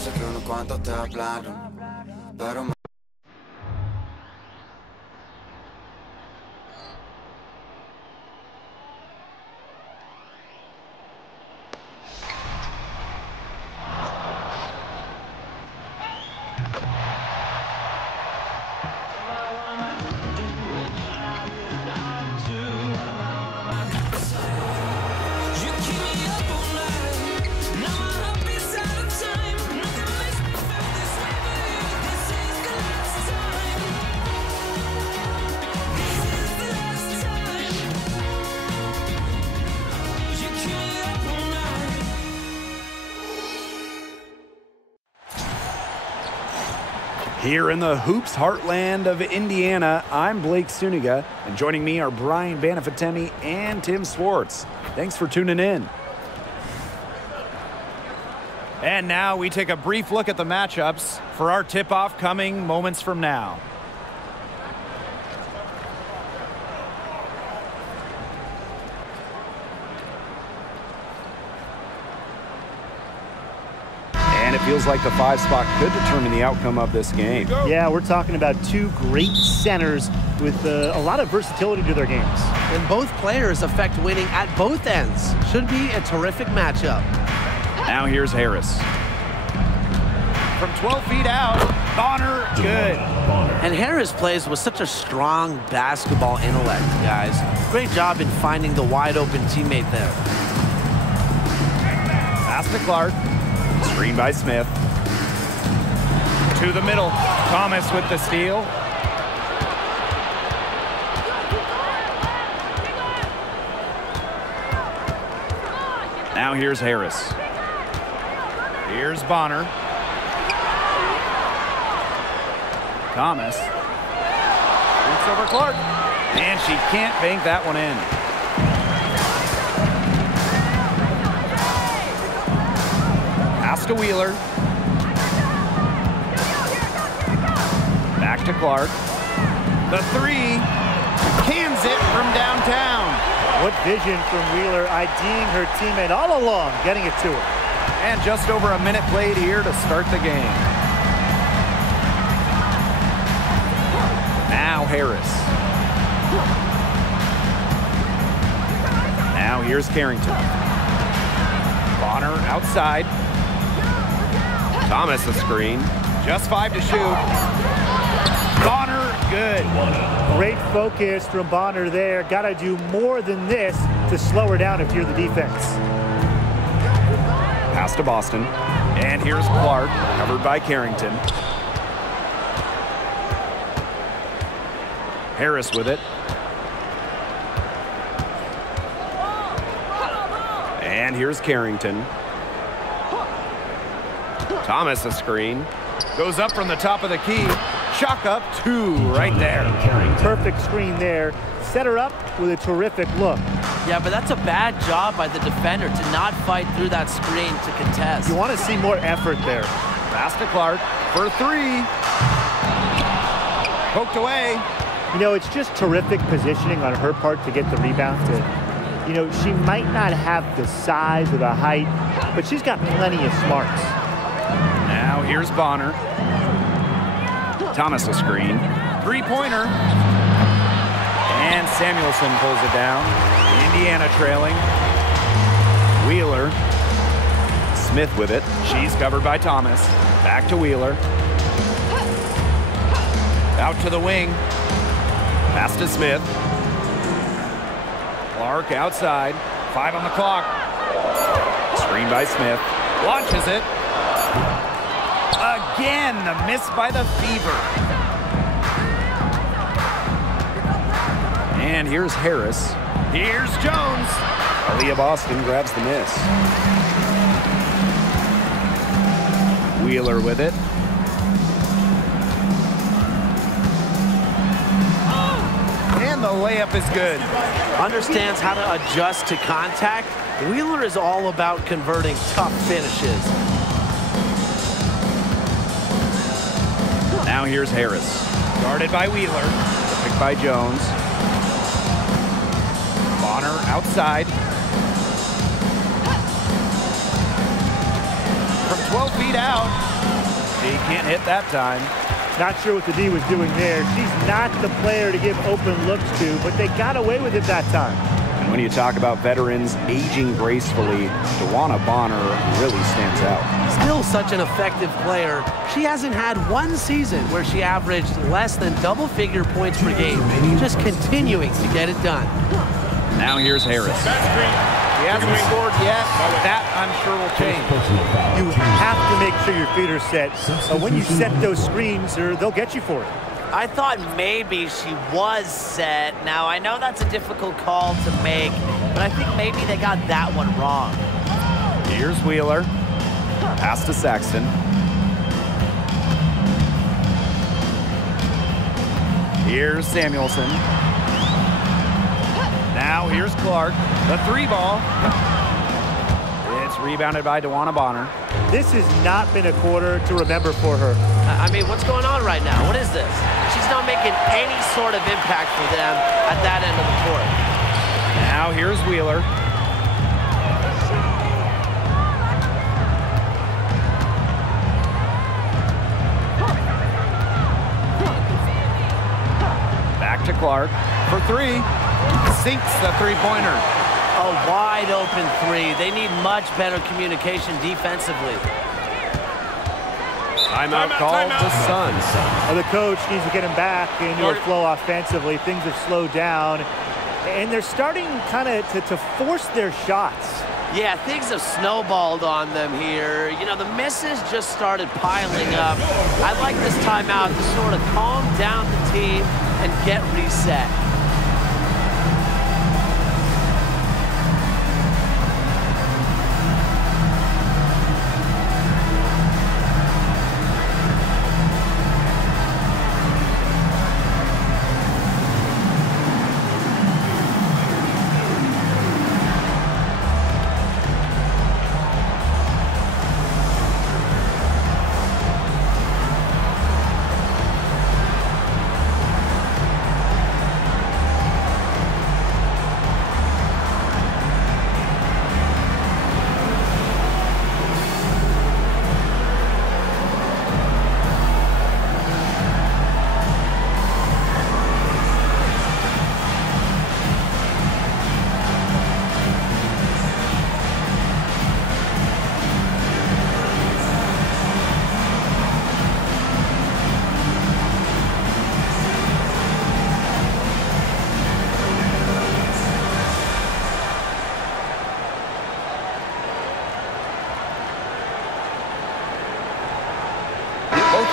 sé que unos cuantos te hablaron, pero Here in the hoops heartland of Indiana, I'm Blake Suniga, and joining me are Brian Banafatemi and Tim Swartz. Thanks for tuning in. And now we take a brief look at the matchups for our tip-off coming moments from now. And it feels like the 5 spot could determine the outcome of this game. Yeah, we're talking about two great centers with a lot of versatility to their games. And both players affect winning at both ends. Should be a terrific matchup. Now here's Harris. From 12 feet out, Bonner, good. And Harris plays with such a strong basketball intellect, guys. Great job in finding the wide open teammate there. Pass to Clark. Screen by Smith. To the middle. Thomas with the steal. Now here's Harris. Here's Bonner. Thomas. Shoots over Clark. And she can't bank that one in. Pass to Wheeler. Back to Clark. The three. Cans it from downtown. What vision from Wheeler, IDing her teammate all along, getting it to her. And just over a minute played here to start the game. Now Harris. Now here's Carrington. Bonner outside. Thomas a screen. Just 5 to shoot. Bonner, good. Great focus from Bonner there. Got to do more than this to slow her down if you're the defense. Pass to Boston. And here's Clark. Covered by Carrington. Harris with it. And here's Carrington. Thomas a screen. Goes up from the top of the key. Chalk up 2 right there. Perfect screen there. Set her up with a terrific look. Yeah, but that's a bad job by the defender to not fight through that screen to contest. You want to see more effort there. Pass to Clark for 3. Poked away. You know, it's just terrific positioning on her part to get the rebound. You know, she might not have the size or the height, but she's got plenty of smarts. Now here's Bonner. Thomas a screen. 3-pointer. And Samuelson pulls it down. Indiana trailing. Wheeler. Smith with it. She's covered by Thomas. Back to Wheeler. Out to the wing. Pass to Smith. Clark outside. 5 on the clock. Screen by Smith. Launches it. Again, the miss by the Fever. And here's Harris. Here's Jones. Aaliyah Boston grabs the miss. Wheeler with it. And the layup is good. Understands how to adjust to contact. Wheeler is all about converting tough finishes. Now here's Harris. Guarded by Wheeler. Picked by Jones. Bonner outside. From 12 feet out. She can't hit that time. Not sure what the D was doing there. She's not the player to give open looks to, but they got away with it that time. And when you talk about veterans aging gracefully, DeWanna Bonner really stands out. Still such an effective player. She hasn't had one season where she averaged less than double-figure points per game, just continuing to get it done. Now here's Harris. He hasn't scored yet, but that I'm sure will change. You have to make sure your feet are set. When you set those screens, they'll get you for it. I thought maybe she was set. Now, I know that's a difficult call to make, but I think maybe they got that one wrong. Here's Wheeler. Pass to Saxton. Here's Samuelson. Now here's Clark. The 3 ball. It's rebounded by DeWanna Bonner. This has not been a quarter to remember for her. I mean, what's going on right now? What is this? She's not making any sort of impact for them at that end of the court. Now here's Wheeler. Back to Clark for 3. Sinks the 3-pointer. A wide open 3. They need much better communication defensively. Timeout called the Suns. Well, the coach needs to get him back into a flow offensively. Things have slowed down, and they're starting kind of to force their shots. Yeah, things have snowballed on them here. You know, the misses just started piling up. I'd like this timeout to sort of calm down the team and get reset.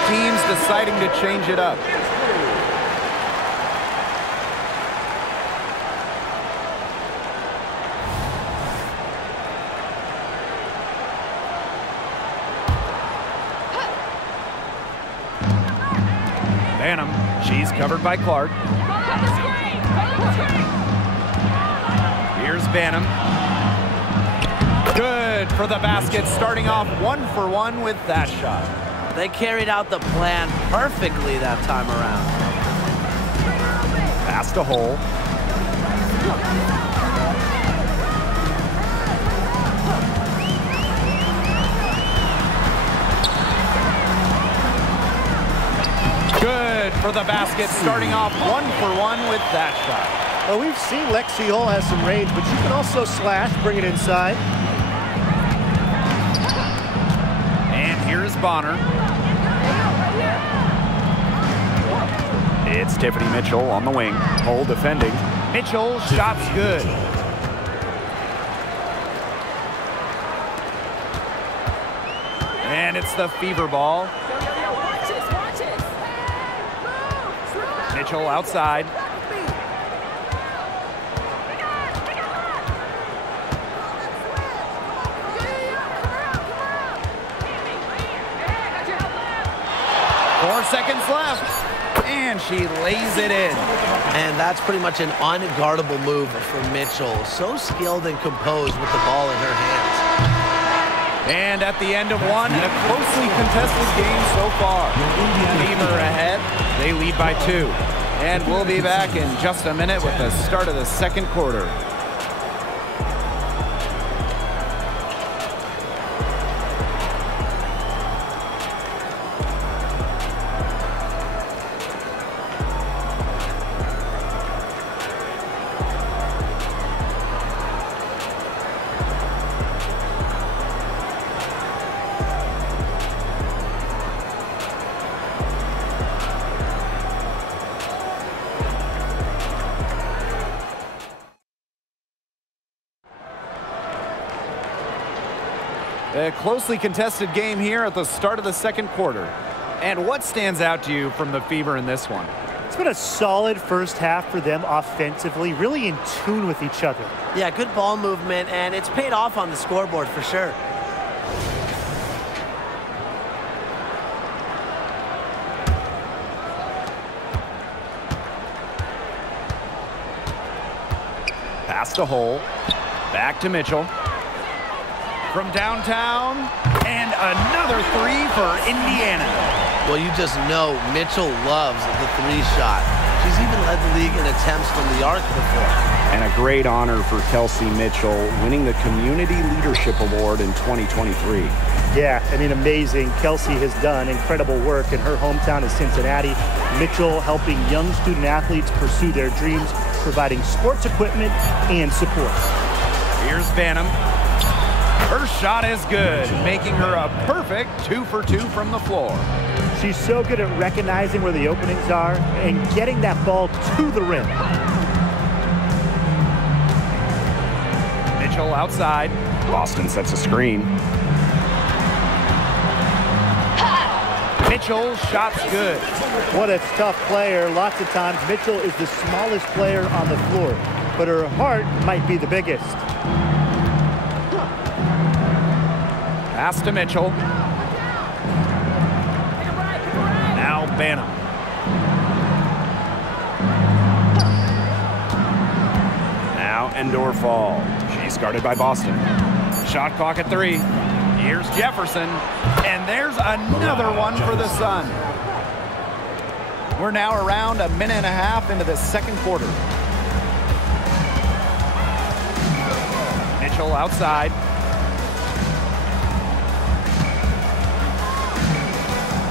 Teams deciding to change it up. Banham, she's covered by Clark. Here's Banham. Good for the basket, starting off 1 for 1 with that shot. They carried out the plan perfectly that time around. Pass to Hole. Good for the basket, starting off 1 for 1 with that shot. Well, we've seen Lexi Hole has some range, but she can also slash, bring it inside. And here's Bonner. It's Tiffany Mitchell on the wing. Hole defending. Mitchell, shot's good. And it's the fever ball. Mitchell outside. Four seconds left. And she lays it in. And that's pretty much an unguardable move for Mitchell. So skilled and composed with the ball in her hands. And at the end of one, a closely contested game so far. Beaver ahead. They lead by 2. And we'll be back in just a minute with the start of the second quarter. A closely contested game here at the start of the second quarter. And what stands out to you from the Fever in this one? It's been a solid first half for them offensively, really in tune with each other. Yeah, good ball movement, and it's paid off on the scoreboard for sure. Pass to Hole. Back to Mitchell. From downtown, and another three for Indiana. Well, you just know Mitchell loves the three shot. She's even led the league in attempts from the arc before. And a great honor for Kelsey Mitchell, winning the Community Leadership Award in 2023. Yeah, I mean, amazing. Kelsey has done incredible work in her hometown of Cincinnati. Mitchell helping young student athletes pursue their dreams, providing sports equipment and support. Here's Banham. Her shot is good, making her a perfect 2 for 2 from the floor. She's so good at recognizing where the openings are and getting that ball to the rim. Mitchell outside. Boston sets a screen. Mitchell, shot's good. What a tough player. Lots of times Mitchell is the smallest player on the floor, but her heart might be the biggest. Pass to Mitchell. Now Banham. Now Endor Fall. She's guarded by Boston. Shot clock at 3. Here's Jefferson. And there's another one for the Sun. We're now around a minute and a half into the second quarter. Mitchell outside.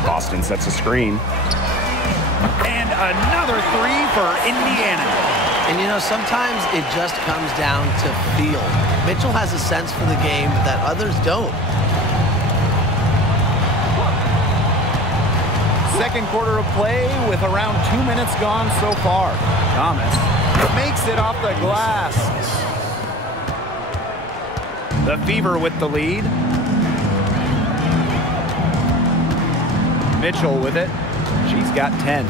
Boston sets a screen. And another three for Indiana. And you know, sometimes it just comes down to feel. Mitchell has a sense for the game that others don't. Second quarter of play with around 2 minutes gone so far. Thomas makes it off the glass. The Fever with the lead. Mitchell with it. She's got 10.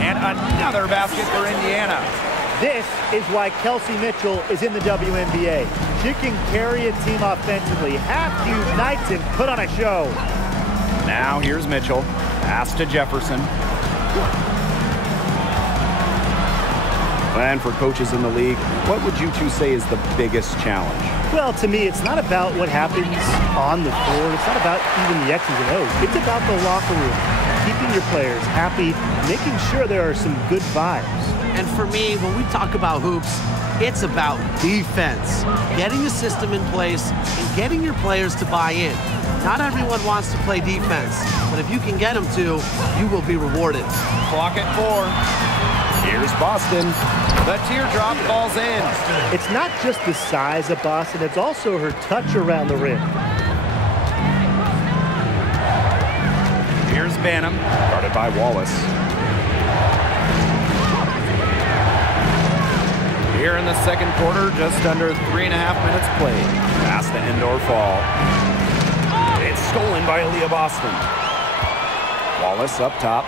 And another basket for Indiana. This is why Kelsey Mitchell is in the WNBA. She can carry a team offensively, have huge nights, and put on a show. Now here's Mitchell. Pass to Jefferson. And for coaches in the league, what would you two say is the biggest challenge? Well, to me, it's not about what happens on the floor. It's not about even the X's and O's. It's about the locker room, keeping your players happy, making sure there are some good vibes. And for me, when we talk about hoops, it's about defense. Getting a system in place and getting your players to buy in. Not everyone wants to play defense, but if you can get them to, you will be rewarded. Clock at 4. Here's Boston. The teardrop falls in. It's not just the size of Boston, it's also her touch around the rim. Here's Banham. Guarded by Wallace. Here in the second quarter, just under 3.5 minutes played. Pass to Endor Fall. It's stolen by Aaliyah Boston. Wallace up top.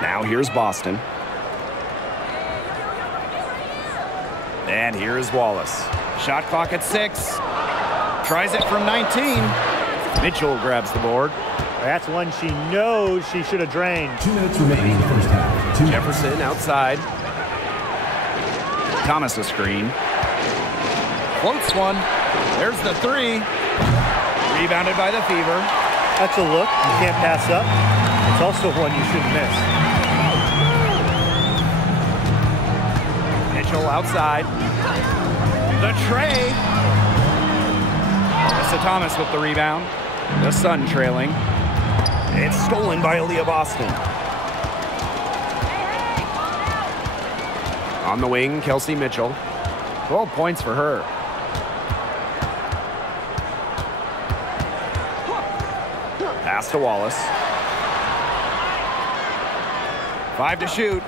Now here's Boston. And here is Wallace. Shot clock at 6. Tries it from 19. Mitchell grabs the board. That's one she knows she should have drained. 2 minutes remaining in the first half. Jefferson outside. Thomas a screen. Floats one. There's the 3. Rebounded by the Fever. That's a look you can't pass up. It's also one you shouldn't miss. Mitchell outside. The tray. Marissa Thomas with the rebound. The Sun trailing. It's stolen by Aaliyah Boston. On the wing, Kelsey Mitchell. 12 points for her. Pass to Wallace. 5 to shoot.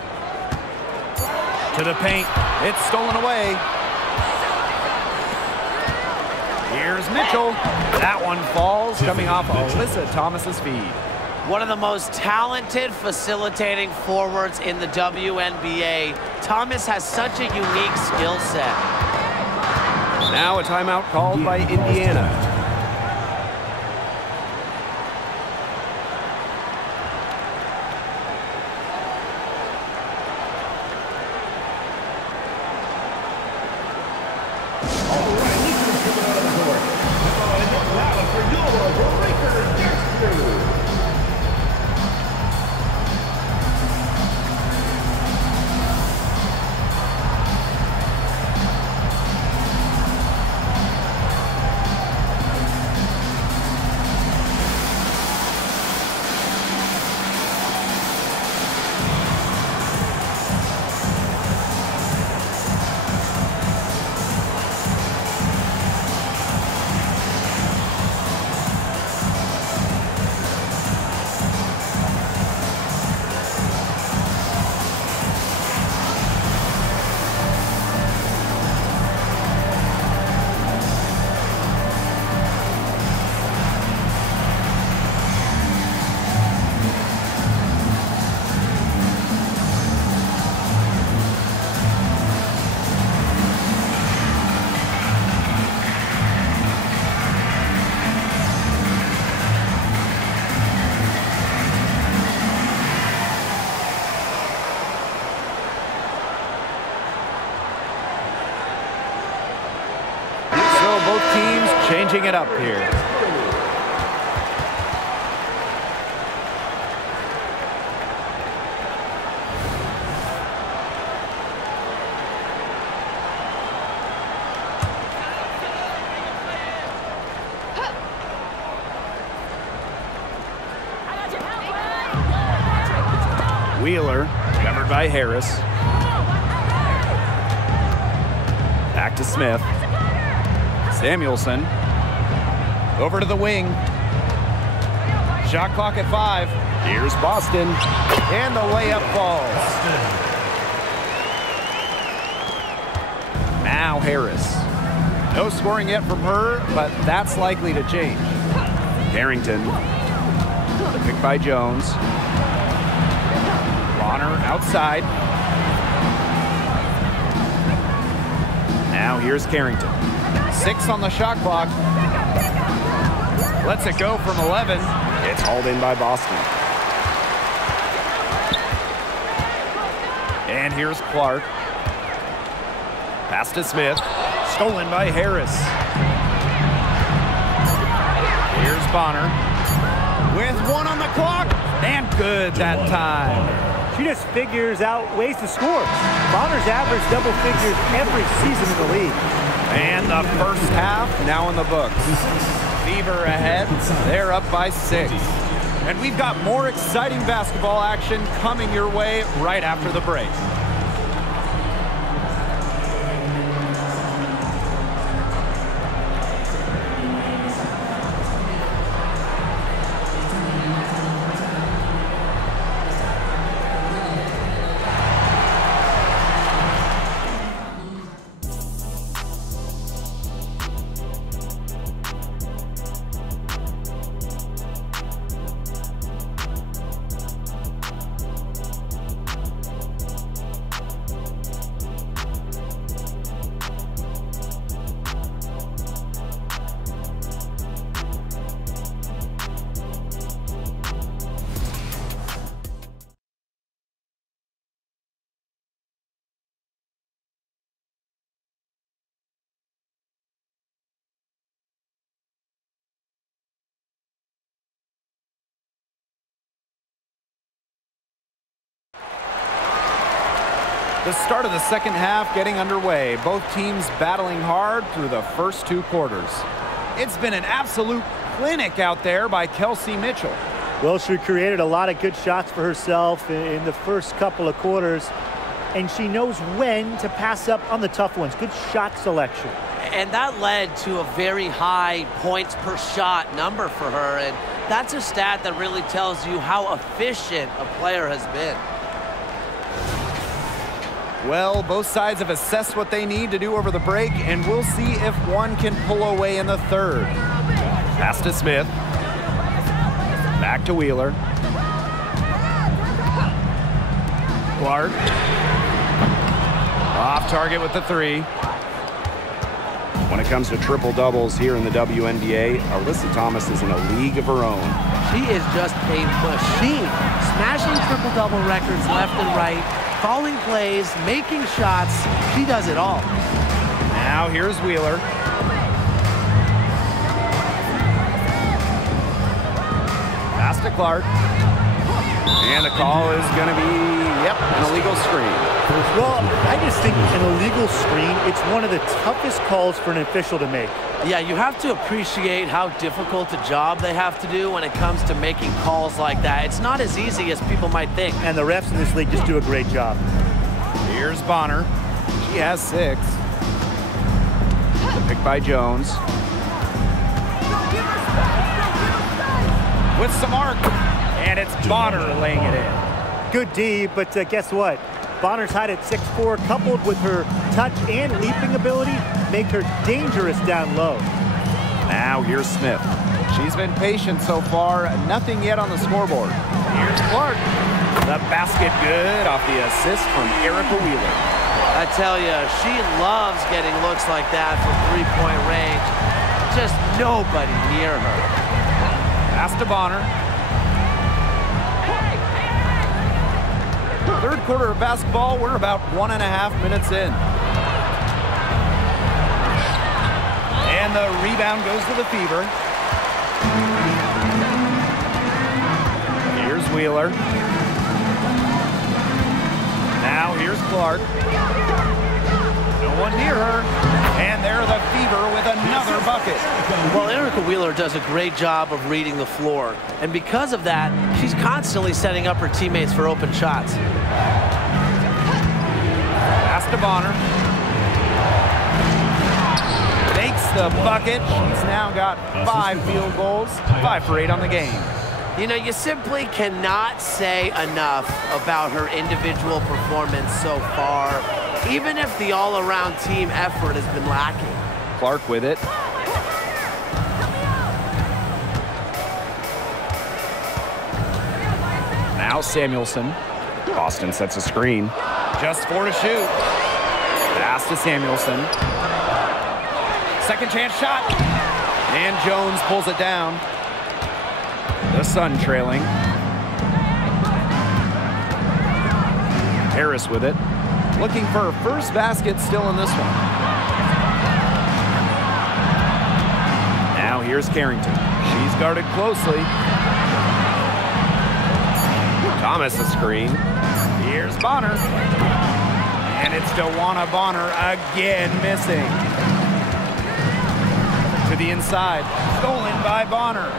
To the paint. It's stolen away. Here's Mitchell. That one falls, coming off Alyssa Thomas's feed. One of the most talented facilitating forwards in the WNBA. Thomas has such a unique skill set. Now a timeout called by Indiana. Both teams changing it up here. Wheeler, covered by Harris. Back to Smith. Samuelson. Over to the wing. Shot clock at 5. Here's Boston. And the layup falls. Now Harris. No scoring yet from her, but that's likely to change. Carrington. Picked by Jones. Bonner outside. Now here's Carrington. 6 on the shot clock. Lets it go from 11. It's hauled in by Boston. And here's Clark. Pass to Smith. Stolen by Harris. Here's Bonner. With 1 on the clock. And good that time. She just figures out ways to score. Bonner's averaged double figures every season in the league. And the first half now in the books. Fever ahead. They're up by 6. And we've got more exciting basketball action coming your way right after the break. The start of the second half getting underway. Both teams battling hard through the first 2 quarters. It's been an absolute clinic out there by Kelsey Mitchell. Well, she created a lot of good shots for herself in the first couple of quarters, and she knows when to pass up on the tough ones. Good shot selection. And that led to a very high points per shot number for her. And that's a stat that really tells you how efficient a player has been. Well, both sides have assessed what they need to do over the break, and we'll see if one can pull away in the third. Pass to Smith. Back to Wheeler. Clark. Off target with the three. When it comes to triple-doubles here in the WNBA, Alyssa Thomas is in a league of her own. She is just a machine, smashing triple-double records left and right, calling plays, making shots. She does it all. Now here's Wheeler. Pass to Clark. And the call is going to be, an illegal screen. Well, I just think an illegal screen, it's one of the toughest calls for an official to make. Yeah, you have to appreciate how difficult a job they have to do when it comes to making calls like that. It's not as easy as people might think. And the refs in this league just do a great job. Here's Bonner. She has 6. The pick by Jones. With some arc. And it's Bonner laying it in. Good D, but guess what? Bonner's height at 6'4", coupled with her touch and leaping ability, make her dangerous down low. Now here's Smith. She's been patient so far, nothing yet on the scoreboard. Here's Clark. The basket good off the assist from Erica Wheeler. I tell you, she loves getting looks like that from three-point range. Just nobody near her. Pass to Bonner. Third quarter of basketball, we're about 1.5 minutes in. And the rebound goes to the Fever. Here's Wheeler. Now here's Clark. No one near her. And there the Fever with another bucket. Well, Erica Wheeler does a great job of reading the floor. And because of that, she's constantly setting up her teammates for open shots. Pass to Bonner. Makes the bucket. She's now got 5 field goals, 5 for 8 on the game. You know, you simply cannot say enough about her individual performance so far, even if the all-around team effort has been lacking. Clark with it. Now Samuelson. Boston sets a screen. Just 4 to shoot. Pass to Samuelson. Second chance shot. And Jones pulls it down. The Sun trailing. Harris with it. Looking for her first basket still in this one. Now here's Carrington. She's guarded closely. Thomas a screen. Here's Bonner. And it's DeWanna Bonner again missing. To the inside. Stolen by Bonner.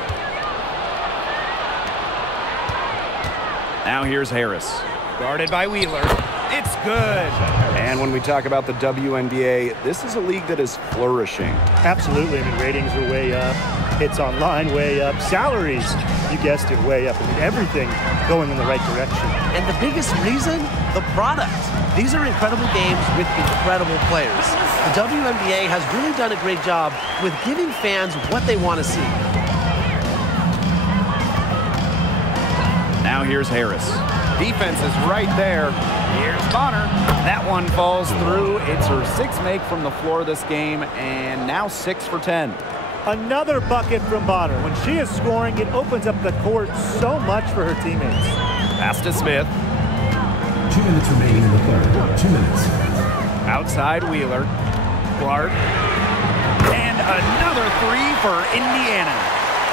Now here's Harris. Guarded by Wheeler. It's good. And when we talk about the WNBA, this is a league that is flourishing. Absolutely. I mean, ratings are way up. Hits online, way up. Salaries, you guessed it, way up. I mean, everything going in the right direction. And the biggest reason, the product. These are incredible games with incredible players. The WNBA has really done a great job with giving fans what they want to see. Now here's Harris. Defense is right there. Here's Bonner. That one falls through. It's her 6th make from the floor this game, and now 6 for 10. Another bucket from Bonner. When she is scoring, it opens up the court so much for her teammates. Pass to Smith. 2 minutes remaining in the third. 2 minutes. Outside Wheeler. Clark. And another 3 for Indiana.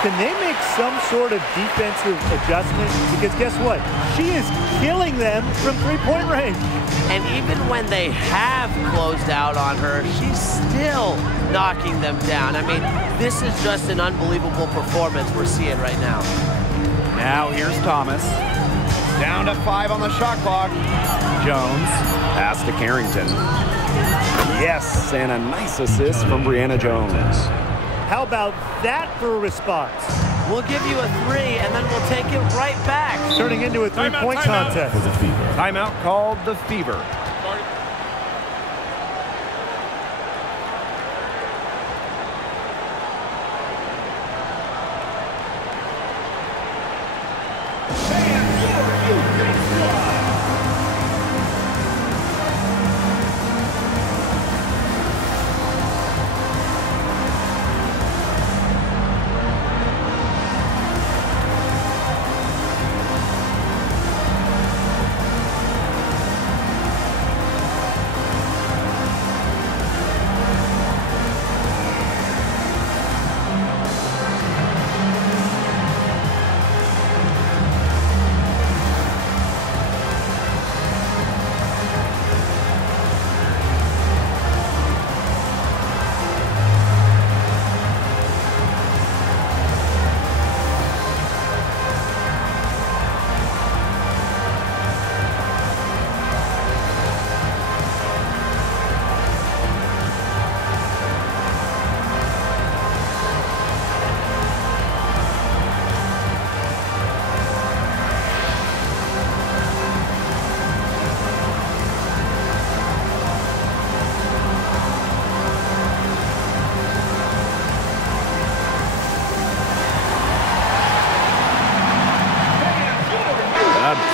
Can they make some sort of defensive adjustment? Because guess what? She is killing them from three-point range. And even when they have closed out on her, she's still knocking them down. I mean, this is just an unbelievable performance we're seeing right now. Now here's Thomas. Down to 5 on the shot clock. Jones. Pass to Carrington. Yes, and a nice assist from Brianna Jones. How about that for a response? We'll give you a 3, and then we'll take it right back. Turning into a three-point contest. For the Fever. Timeout called the Fever.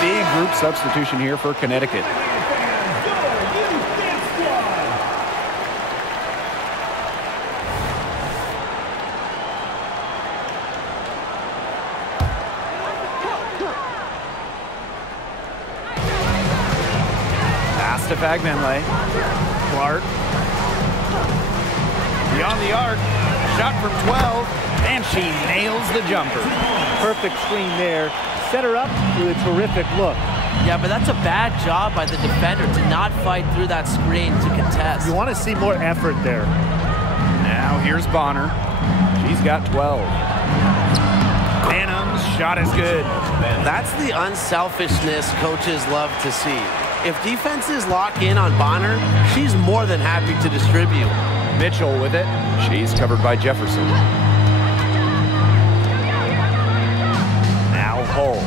Big group substitution here for Connecticut. Pass to Fagmanley. Clark. Beyond the arc. Shot from 12. And she nails the jumper. Perfect screen there. Set her up with a terrific look. Yeah, but that's a bad job by the defender to not fight through that screen to contest. You want to see more effort there. Now here's Bonner. She's got 12. Phantom's shot is good. That's the unselfishness coaches love to see. If defenses lock in on Bonner, she's more than happy to distribute. Mitchell with it. She's covered by Jefferson. Now Hull.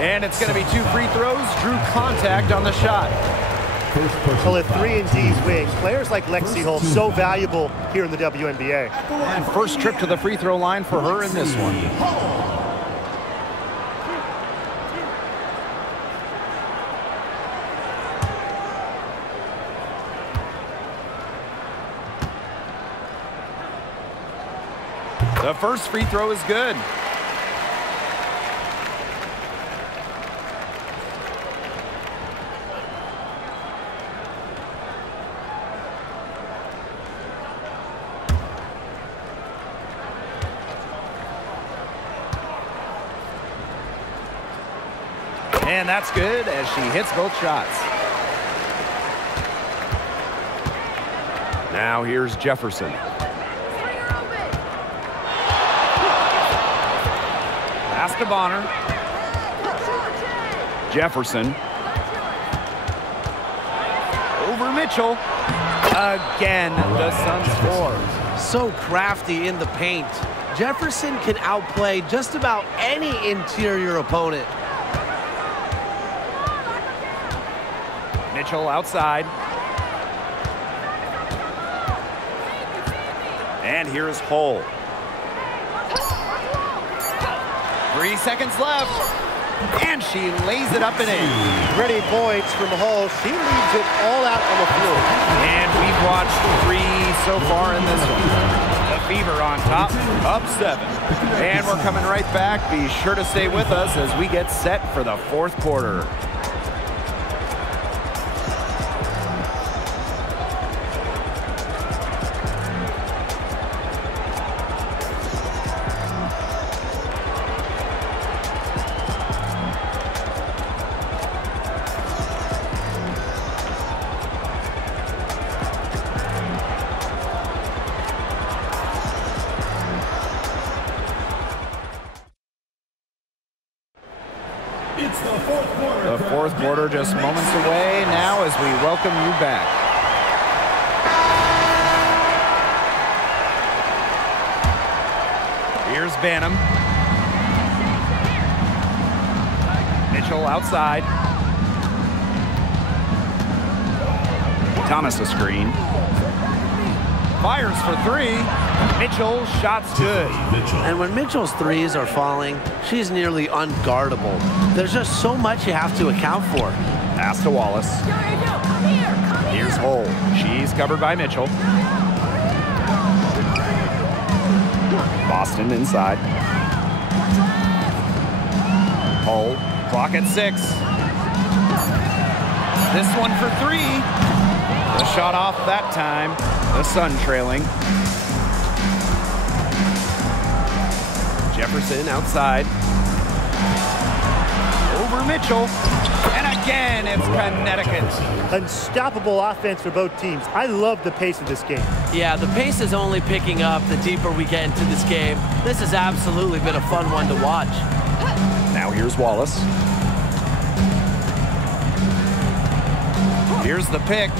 And it's going to be 2 free throws. Drew contact on the shot. Well, a 3-and-D wing. Players like Lexi Hull, so valuable here in the WNBA. And first trip to the free throw line for her in this one. The first free throw is good. And that's good as she hits both shots. Now here's Jefferson. Pass to Bonner. Jefferson. Over Mitchell. Again, the Suns score. So crafty in the paint. Jefferson can outplay just about any interior opponent. Mitchell outside. And here's Hull. 3 seconds left. And she lays it up and in. Ready points from Hull. She leaves it all out on the floor. And we've watched 3 so far in this one. The Fever on top, up 7. And we're coming right back. Be sure to stay with us as we get set for the 4th quarter. It's the fourth quarter. The fourth quarter just moments away now as we welcome you back. Here's Banham. Mitchell outside. Thomas a screen. Fires for three. Mitchell's shot's good. And when Mitchell's threes are falling, she's nearly unguardable. There's just so much you have to account for. Pass to Wallace. Here's Hull. She's covered by Mitchell. Boston inside. Hull. Clock at 6. This one for 3. The shot off that time. The Sun trailing. Jefferson outside. Over Mitchell. And again, it's Connecticut. Unstoppable offense for both teams. I love the pace of this game. Yeah, the pace is only picking up the deeper we get into this game. This has absolutely been a fun one to watch. Now here's Wallace. Here's the pick.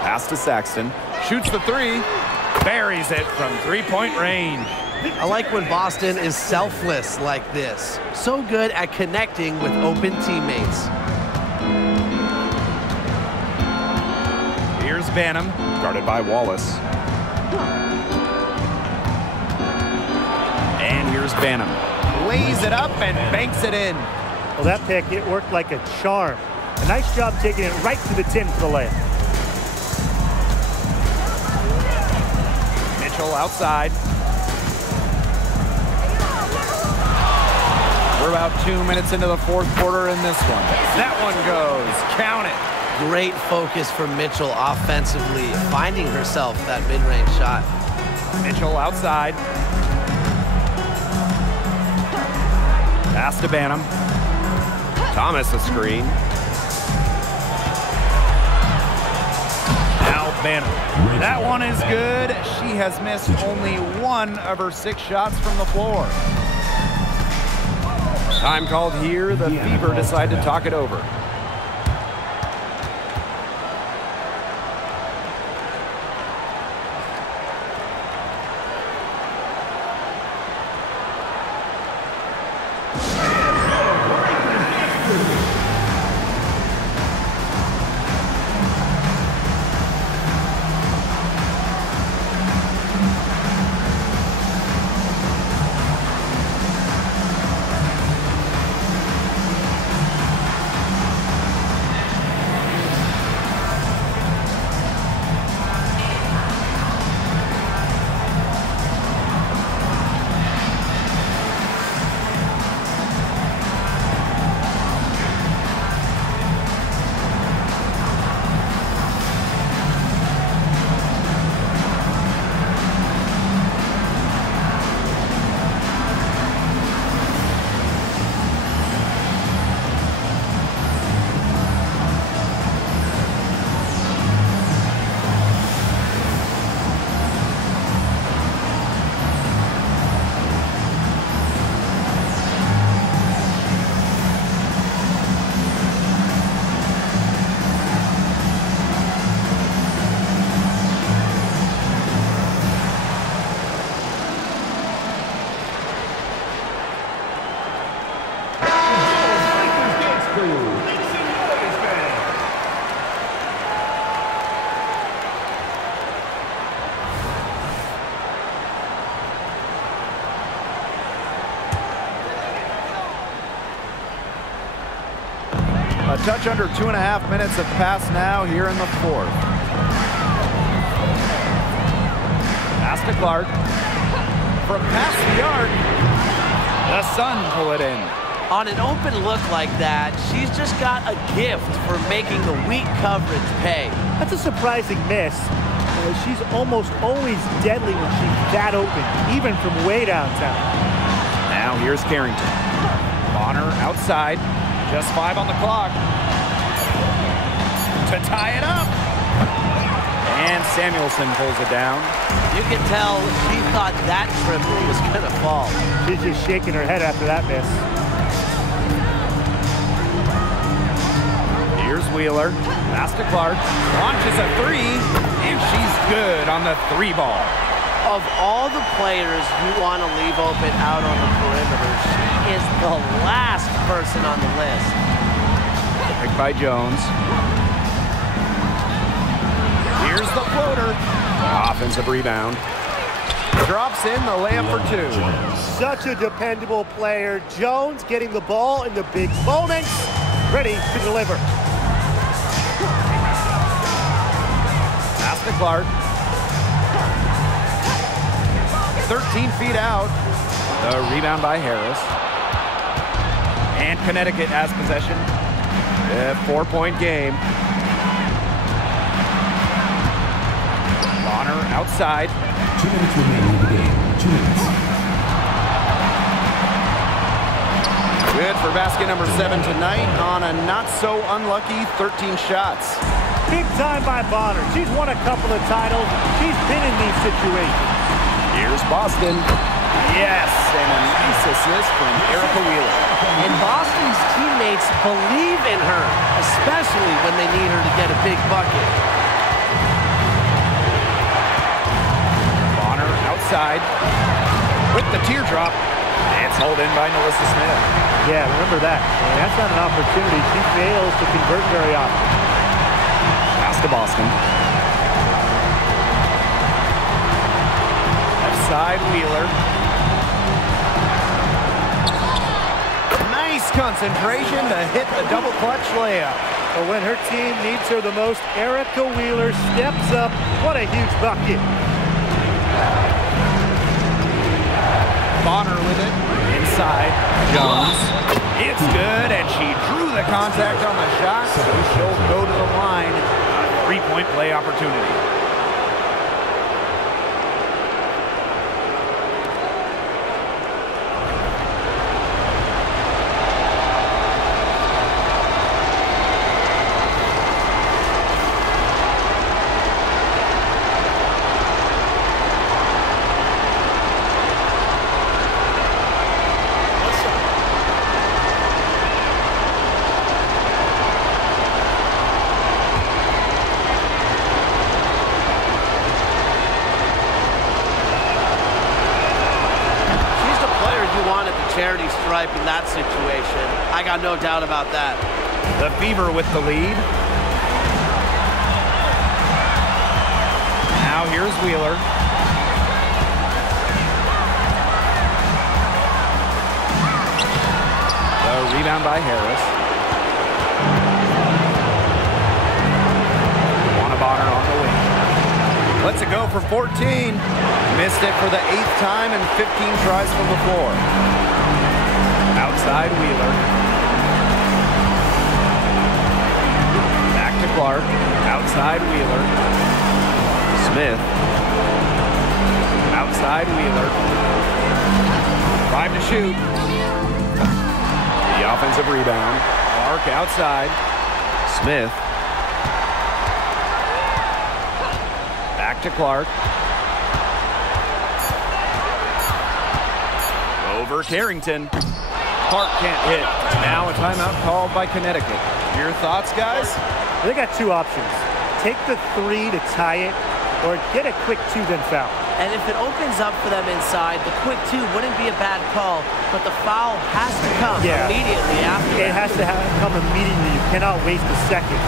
Pass to Saxton. Shoots the 3. Buries it from 3-point range. I like when Boston is selfless like this. So good at connecting with open teammates. Here's Banham, guarded by Wallace. And here's Banham. Lays it up and banks it in. Well, that pick, it worked like a charm. A nice job taking it right to the 10 for the layup. Mitchell outside. We're about 2 minutes into the fourth quarter in this one. That one goes. Count it. Great focus from Mitchell offensively, finding herself that mid-range shot. Mitchell outside. Pass to Banham. Thomas a screen. Now Banham. That one is good. She has missed only 1 of her 6 shots from the floor. Time called here. The Fever decide to talk it over. A touch under 2.5 minutes have passed now here in the fourth. Pass to Clark. From past the arc, the Sun pull it in. On an open look like that, she's just got a gift for making the weak coverage pay. That's a surprising miss. She's almost always deadly when she's that open, even from way downtown. Now here's Carrington. Bonner outside. Just 5 on the clock. To tie it up. And Samuelson pulls it down. You can tell she thought that triple was going to fall. She's just shaking her head after that miss. Here's Wheeler. Pass to Clark. Launches a three, and she's good on the 3-ball. Of all the players you want to leave open out on the perimeter, she is the last person on the list. Picked by Jones. Here's the floater. Offensive rebound. Drops in the layup for 2. Such a dependable player. Jones getting the ball in the big moments. Ready to deliver. Pass to Clark. 13 feet out. The rebound by Harris. And Connecticut has possession. A 4-point game. Bonner outside. 2 minutes remaining in the game. 2 minutes. Good for basket number 7 tonight on a not-so-unlucky 13 shots. Big time by Bonner. She's won a couple of titles. She's been in these situations. Here's Boston. Yes, and a nice assist from Erica Wheeler. And Boston's teammates believe in her, especially when they need her to get a big bucket. Bonner outside with the teardrop. It's held in by Melissa Smith. Yeah, remember that. And that's not an opportunity. She fails to convert very often. Pass to Boston. Left side, Wheeler. Nice concentration to hit the double clutch layup. But when her team needs her the most, Erica Wheeler steps up. What a huge bucket. Bonner with it. Inside. Jones. It's good, and she drew the contact on the shot, so she'll go to the line. A 3-point play opportunity. Charity stripe in that situation. I got no doubt about that. The Fever with the lead. Now here's Wheeler. The rebound by Harris. Bonner on the wing. Lets it go for 14. Missed it for the 8th time and 15 tries from the floor. Outside Wheeler. Back to Clark. Outside Wheeler. Smith. Outside Wheeler. 5 to shoot. The offensive rebound. Clark outside. Smith. Back to Clark. Over Carrington. Clark can't hit. Now a timeout called by Connecticut. Your thoughts, guys? They got 2 options. Take the 3 to tie it, or get a quick 2 then foul. And if it opens up for them inside, the quick 2 wouldn't be a bad call, but the foul has to come immediately after. It has to come immediately. You cannot waste a second.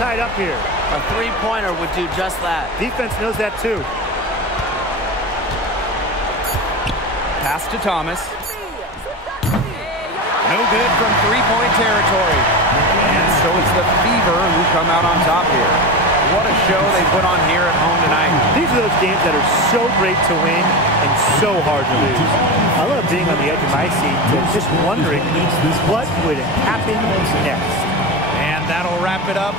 tied up here. A three-pointer would do just that. Defense knows that too. Pass to Thomas. No good from three-point territory. And so it's the Fever who come out on top here. What a show they put on here at home tonight. These are those games that are so great to win and so hard to lose. I love being on the edge of my seat and just wondering what would happen next. And that'll wrap it up